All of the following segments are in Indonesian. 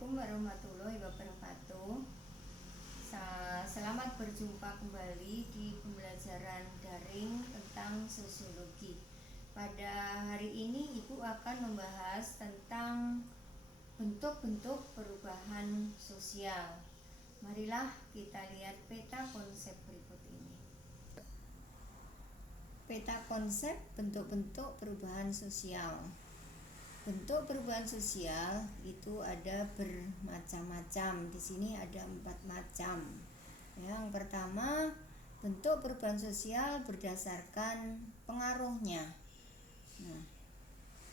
Assalamualaikum warahmatullahi wabarakatuh. Selamat berjumpa kembali di pembelajaran daring tentang sosiologi. Pada hari ini Ibu akan membahas tentang bentuk-bentuk perubahan sosial. Marilah kita lihat peta konsep berikut ini. Peta konsep bentuk-bentuk perubahan sosial. Bentuk perubahan sosial itu ada bermacam-macam. Di sini ada 4 macam. Yang pertama, bentuk perubahan sosial berdasarkan pengaruhnya. Nah,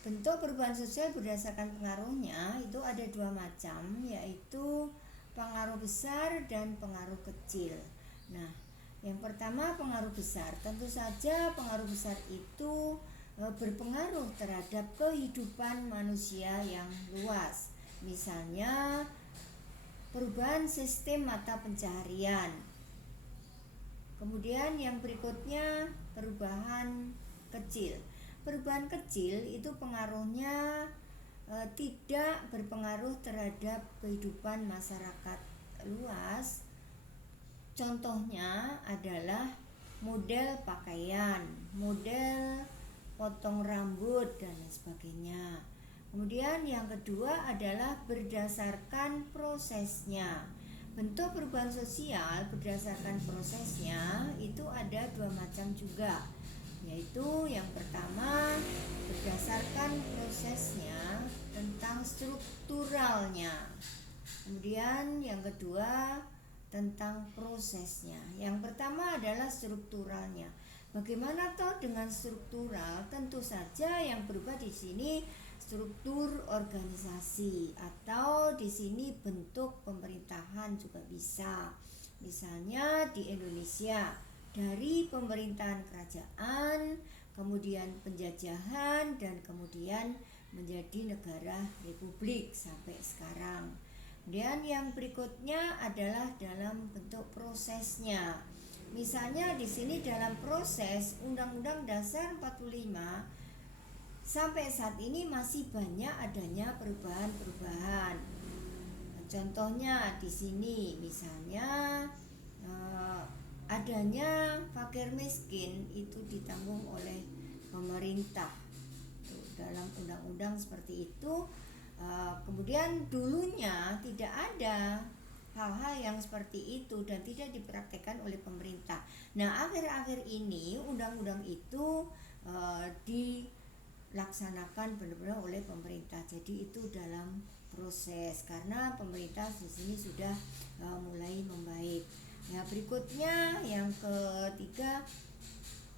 bentuk perubahan sosial berdasarkan pengaruhnya itu ada 2 macam, yaitu pengaruh besar dan pengaruh kecil. Nah, yang pertama pengaruh besar. Tentu saja pengaruh besar itu berpengaruh terhadap kehidupan manusia yang luas. Misalnya perubahan sistem mata pencaharian. Kemudian yang berikutnya perubahan kecil. Perubahan kecil itu pengaruhnya tidak berpengaruh terhadap kehidupan masyarakat luas. Contohnya adalah model pakaian, model potong rambut dan lain sebagainya. Kemudian yang kedua adalah berdasarkan prosesnya. Bentuk perubahan sosial berdasarkan prosesnya itu ada 2 macam juga, yaitu yang pertama berdasarkan prosesnya tentang strukturalnya. Kemudian yang kedua tentang prosesnya. Yang pertama adalah strukturalnya. Bagaimana toh dengan struktural? Tentu saja yang berubah di sini struktur organisasi atau di sini bentuk pemerintahan juga bisa. Misalnya di Indonesia dari pemerintahan kerajaan, kemudian penjajahan dan kemudian menjadi negara republik sampai sekarang. Kemudian yang berikutnya adalah dalam bentuk prosesnya. Misalnya di sini dalam proses Undang-Undang Dasar 45 sampai saat ini masih banyak adanya perubahan-perubahan. Contohnya di sini misalnya adanya fakir miskin itu ditanggung oleh pemerintah dalam undang-undang seperti itu. Kemudian dulunya tidak ada hal-hal yang seperti itu dan tidak dipraktekkan oleh pemerintah. Nah, akhir-akhir ini undang-undang itu dilaksanakan benar-benar oleh pemerintah. Jadi itu dalam proses karena pemerintah di sini sudah mulai membaik. Ya, berikutnya yang ketiga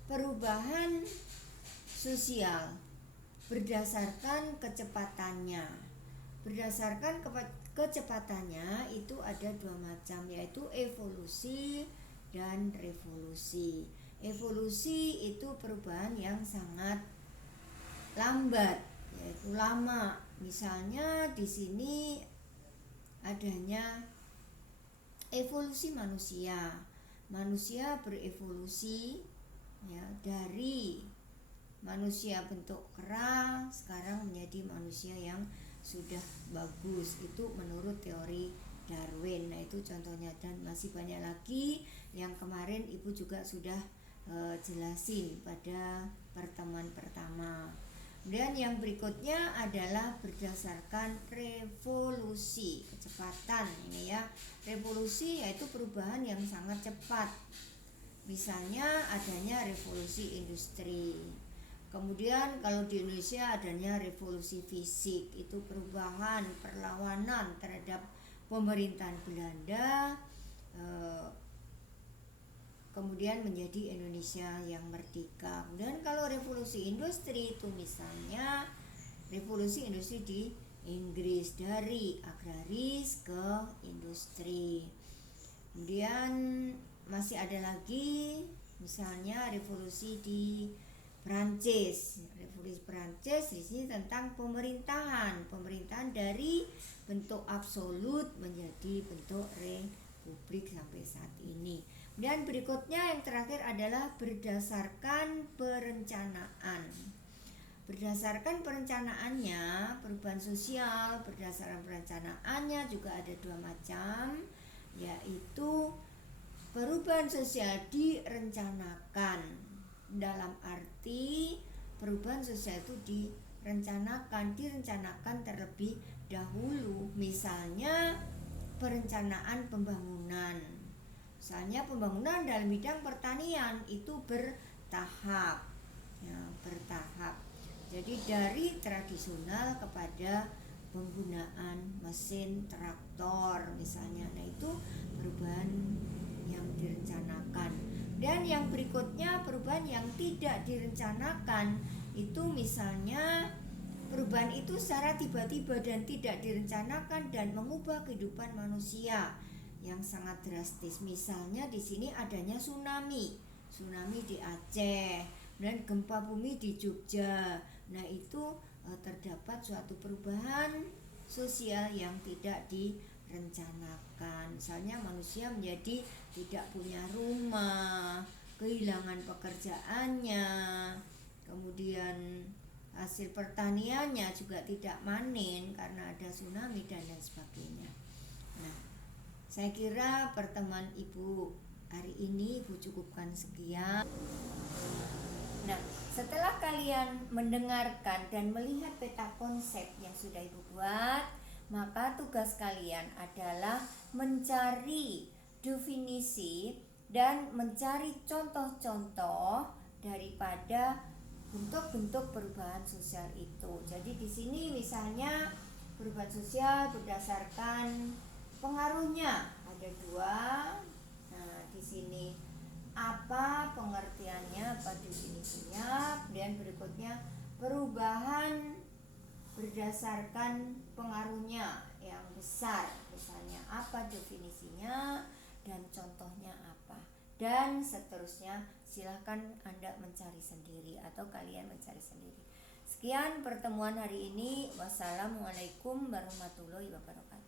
perubahan sosial berdasarkan kecepatannya. Berdasarkan kecepatannya itu ada 2 macam, yaitu evolusi dan revolusi. Evolusi itu perubahan yang sangat lambat, yaitu lama. Misalnya di sini adanya evolusi manusia. Manusia berevolusi ya, dari manusia bentuk kera sekarang menjadi manusia yang sudah bagus, itu menurut teori Darwin. Nah, itu contohnya dan masih banyak lagi yang kemarin Ibu juga sudah jelasin pada pertemuan pertama. Kemudian yang berikutnya adalah berdasarkan revolusi, kecepatan ini ya. Revolusi yaitu perubahan yang sangat cepat. Misalnya adanya revolusi industri. Kemudian kalau di Indonesia adanya revolusi fisik, itu perubahan perlawanan terhadap pemerintahan Belanda, kemudian menjadi Indonesia yang merdeka. Kemudian kalau revolusi industri itu misalnya revolusi industri di Inggris, dari agraris ke industri. Kemudian masih ada lagi misalnya revolusi di Prancis. Revolusi Prancis di sini tentang pemerintahan dari bentuk absolut menjadi bentuk republik sampai saat ini. Dan berikutnya yang terakhir adalah berdasarkan perencanaan. berdasarkan perencanaannya, perubahan sosial berdasarkan perencanaannya juga ada dua macam, yaitu perubahan sosial direncanakan. Dalam arti perubahan sosial itu direncanakan terlebih dahulu. Misalnya perencanaan pembangunan. Misalnya pembangunan dalam bidang pertanian itu bertahap. Ya, bertahap. Jadi dari tradisional kepada penggunaan mesin traktor misalnya. Nah, itu perubahan yang direncanakan. Dan yang berikutnya perubahan yang tidak direncanakan, itu misalnya perubahan itu secara tiba-tiba dan tidak direncanakan dan mengubah kehidupan manusia yang sangat drastis. Misalnya di sini adanya tsunami di Aceh dan gempa bumi di Jogja. Nah, itu terdapat suatu perubahan sosial yang tidak direncanakan. Misalnya manusia menjadi tidak punya rumah, kehilangan pekerjaannya, kemudian hasil pertaniannya juga tidak manen karena ada tsunami dan lain sebagainya. Nah, saya kira pertemuan Ibu hari ini Ibu cukupkan sekian. Nah, setelah kalian mendengarkan dan melihat peta konsep yang sudah Ibu buat, maka tugas kalian adalah mencari definisi dan mencari contoh-contoh daripada bentuk-bentuk perubahan sosial itu. Jadi di sini misalnya perubahan sosial berdasarkan pengaruhnya ada dua. Nah, di sini apa pengertiannya, apa definisinya, dan berikutnya perubahan berdasarkan pengaruhnya yang besar, misalnya apa definisinya dan contohnya apa, dan seterusnya. Silahkan Anda mencari sendiri atau kalian mencari sendiri. Sekian pertemuan hari ini. Wassalamualaikum warahmatullahi wabarakatuh.